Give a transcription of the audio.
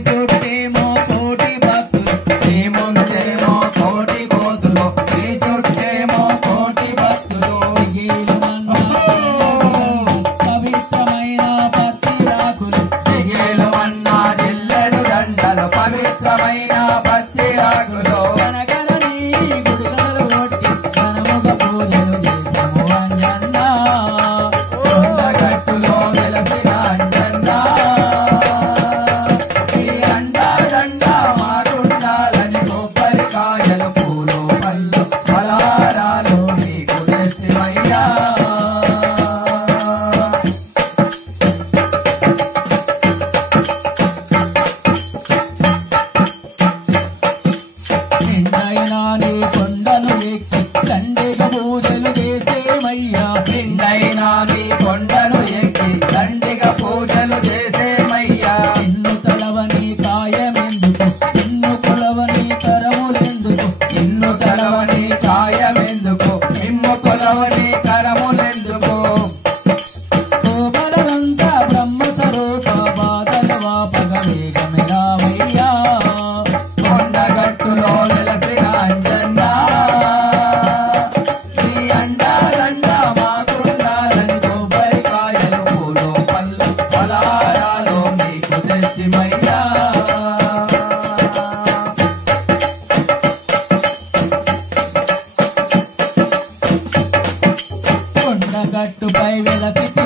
చుట్టేమో కోటి భక్తులు నీ ముందేమో కోటి కోతులు నీ చుట్టేమో కోటి భక్తులు పవిత్రమైన పత్తి రాకులు దిగేలు అన్నా జిల్లెడు దండలు పవిత్రమైన పత్తి రాకులు కనకరని గుడిగలు కొట్టి కనముగ పూజలు చేసము అంజన్న కొండగట్టులో వెలసిన అంజన్న ఈ అండా దండ మారుండాలని కొబ్బరికాయలు పూలు పళ్ళు ఫలారాలు నీకు తెచ్చివయ్యా నిండైనా నీ కొండను ఎక్కి దండిగ పూజలు చేసేమయ్యా నిండైనా నీ కొండను ఎక్కి దండిగ పూజలు చేసేమయ్యా నిన్ను తలవని కాయమెందుకు నిన్ను కొలవని కరములెందుకు నిన్ను తలవని కాయమెందుకు నిన్ను కొలవని కరములెందుకు కోమలనంత బ్రహ్మ స్వరూప బాధల వాపగ వేగమిరావయ్యా కొండగట్టులో వెలసిన అంజన్న నీ అండా దండ మాకుండాలని కొబ్బరికాయలు పూలు పళ్ళు ఫలారాలు నీకు తెచ్చిమయ్యా కొండగట్టుపై వెలసిటి